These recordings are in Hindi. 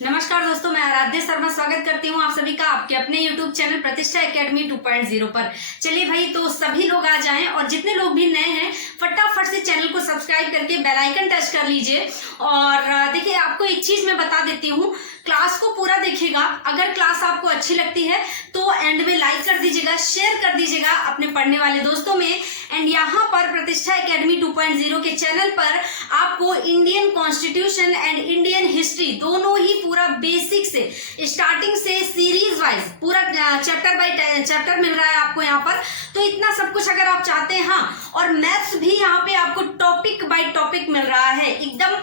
नमस्कार दोस्तों, मैं आराध्या शर्मा स्वागत करती हूँ आप सभी का आपके अपने YouTube चैनल प्रतिष्ठा एकेडमी 2.0 पर। चलिए भाई, तो सभी लोग आ जाएं और जितने लोग भी नए हैं फटाफट से चैनल को सब्सक्राइब करके बेल आइकन टच कर लीजिए। और देखिए, आपको एक चीज मैं बता देती हूँ, क्लास को पूरा देखिएगा। अगर क्लास आपको अच्छी लगती है तो एंड में लाइक कर दीजिएगा, शेयर कर दीजिएगा अपने पढ़ने वाले दोस्तों में। एंड यहाँ पर प्रतिष्ठा एकेडमी 2.0 के चैनल पर आपको Indian constitution and Indian history दोनों ही पूरा बेसिक से स्टार्टिंग से सीरीज वाइज पूरा चैप्टर बाय चैप्टर मिल रहा है आपको यहाँ पर। तो इतना सब कुछ अगर आप चाहते हैं, हाँ, और मैथ्स भी यहाँ पे आपको टॉपिक बाय टॉपिक मिल रहा है। एकदम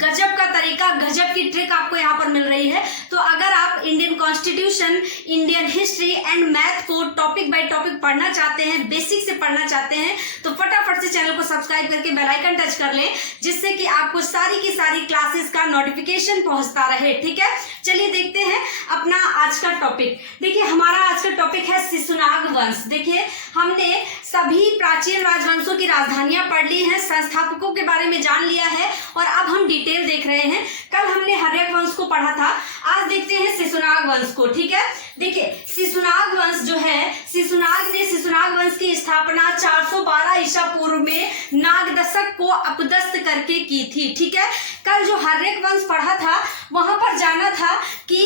गजब का तरीका, गजब की ट्रिक आपको यहाँ पर मिल रही है। तो अगर आप Indian constitution, Indian history and math को टॉपिक बाय टॉपिक पढ़ना चाहते हैं, बेसिक से पढ़ना चाहते हैं, तो फटाफट से चैनल को सब्सक्राइब करके बेल आइकन टच कर लें, जिससे कि आपको सारी की सारी क्लासेस का नोटिफिकेशन पहुंचता रहे। ठीक है, चलिए देखते हैं अपना आज का टॉपिक। देखिए, हमारा आज का टॉपिक है शिशुनाग वंश। देखिए, हमने सभी प्राचीन राजवंशों की राजधानियां पढ़ ली हैं, संस्थापकों के बारे में जान लिया है और अब हम डिटेल देख रहे हैं। कल हमने हर्यक वंश को पढ़ा था, आज देखते हैं शिशुनाग वंश को। ठीक है, देखिए, शिशुनाग वंश जो है, शिशुनाग वंश की स्थापना 412 ईसा पूर्व में नागदशक को अपदस्थ करके की थी। ठीक है, कल जो हर्यक वंश पढ़ा था वहां पर जाना था कि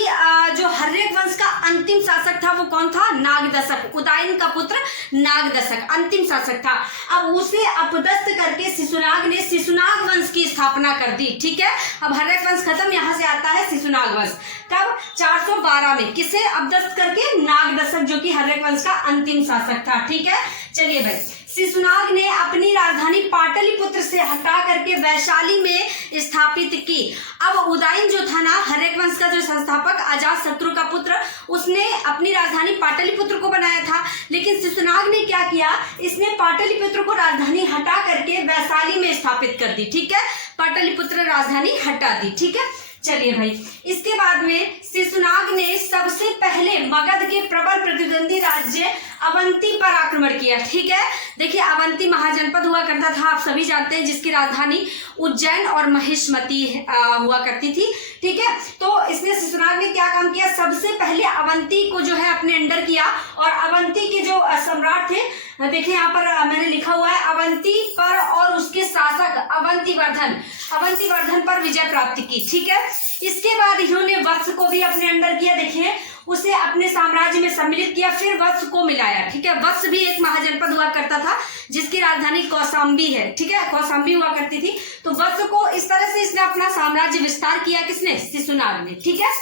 जो हर्यक वंश का अंतिम शासक था वो कौन था? नागदशक, उदयन का पुत्र नागदशक अंतिम शासक था। अब उसे अपदस्थ करके शिशुनाग ने शिशुनाग वंश की स्थापना कर दी। ठीक है, अब हर्यक वंश खत्म, यहां से आता है शिशुनाग वंश। कब? 412 में। किसे अपदस्थ करके? नागदशक, जो कि हर्यक वंश का अंतिम शासक था। ठीक है, चलिए भाई, शिशुनाग ने अपनी राजधानी पाटलिपुत्र से हटा करके वैशाली में स्थापित की। अब उदयन जो था ना, हर्यक वंश का जो संस्थापक अजातशत्रु का पुत्र, उसने अपनी राजधानी पाटलिपुत्र को बनाया था। लेकिन शिशुनाग ने क्या किया? इसने पाटलिपुत्र को राजधानी हटा करके वैशाली में स्थापित कर दी। ठीक है, पाटलिपुत्र राजधानी हटा दी। ठीक है, चलिए भाई, इसके बाद में शिशुनाग ने सबसे पहले मगध के प्रबल प्रतिद्वंदी राज्य अवंती पर आक्रमण किया। ठीक है, देखिए, अवंती महाजनपद हुआ करता था, आप सभी जानते हैं, जिसकी राजधानी उज्जैन और महिष्मती हुआ करती थी। ठीक है, तो इसने शिशुनाग ने क्या काम किया? सबसे पहले अवंती को जो है अपने अंडर किया और अवंती के जो सम्राट थे, देखिए यहाँ पर मैंने लिखा हुआ है, अवंती पर और उसके शासक अवंतीवर्धन पर विजय प्राप्त की। ठीक है, इसके बाद इन्होंने वत्स को भी अपने अंडर किया। देखिए, उसे अपने साम्राज्य में सम्मिलित किया, फिर वत्स को मिलाया। ठीक है, वत्स भी एक महाजनपद हुआ करता था, जिसकी राजधानी कौशाम्बी है। ठीक है, कौशाम्बी हुआ करती थी। तो वत्स को इस तरह से इसने अपना साम्राज्य विस्तार किया। किसने? शिशुनाग ने। ठीक है,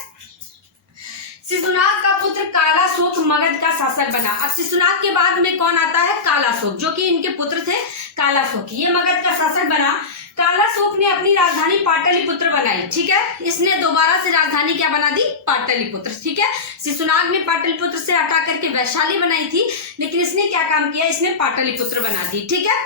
शिशुनाग का पुत्र कालाशोक मगध का शासक बना। अब शिशुनाग के बाद में कौन आता है? कालाशोक, जो कि इनके पुत्र थे कालाशोक, ये मगध का शासक बना। कालाशोक ने अपनी राजधानी पाटलिपुत्र बनाई। ठीक है, इसने दोबारा से राजधानी क्या बना दी? पाटलिपुत्र। ठीक है, शिशुनाग ने पाटलिपुत्र से हटा करके वैशाली बनाई थी, लेकिन इसने क्या काम किया? इसने पाटलिपुत्र बना दी। ठीक है,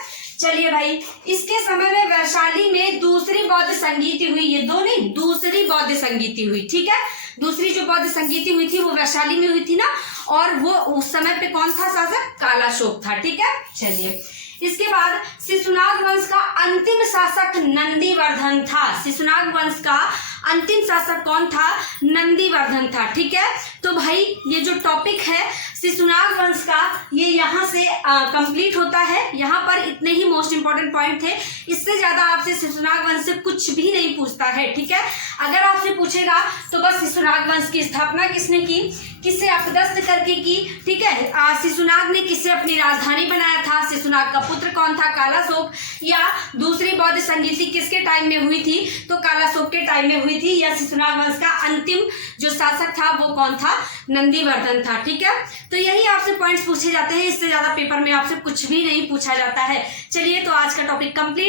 चलिए भाई, इसके समय में वैशाली में दूसरी बौद्ध संगीति हुई। ये दो नहीं, दूसरी बौद्ध संगीति हुई। ठीक है, दूसरी जो बौद्ध संगीति हुई थी वो वैशाली में हुई थी ना, और वो उस समय पे कौन था शासक? कालाशोक था। ठीक है, चलिए, इसके बाद शिशुनाग वंश का अंतिम शासक नंदीवर्धन था। शिशुनाग वंश का अंतिम शासक कौन था? नंदीवर्धन था। ठीक है, तो भाई ये जो टॉपिक है शिशुनाग वंश का, ये यहाँ से कंप्लीट होता है। यहाँ पर इतने ही मोस्ट इंपॉर्टेंट पॉइंट थे, इससे ज्यादा आपसे शिशुनाग वंश से कुछ भी नहीं पूछता है। ठीक है, अगर आपसे पूछेगा तो बस शिशुनाग वंश की स्थापना किसने की, किससे अपदस्थ करके की। ठीक है, शिशुनाग ने किससे अपनी राजधानी बनाया था, शिशुनाग का पुत्र कौन था? कालाशोक। या दूसरी बौद्ध संगीति किसके टाइम में हुई थी? तो कालाशोक के टाइम में हुई थी। या शिशुनाग वंश का अंतिम जो शासक था वो कौन था? नंदीवर्धन था। ठीक है, तो यही आपसे पॉइंट्स पूछे जाते हैं, इससे ज्यादा पेपर में आपसे कुछ भी नहीं पूछा जाता है। चलिए, तो आज का टॉपिक कंप्लीट।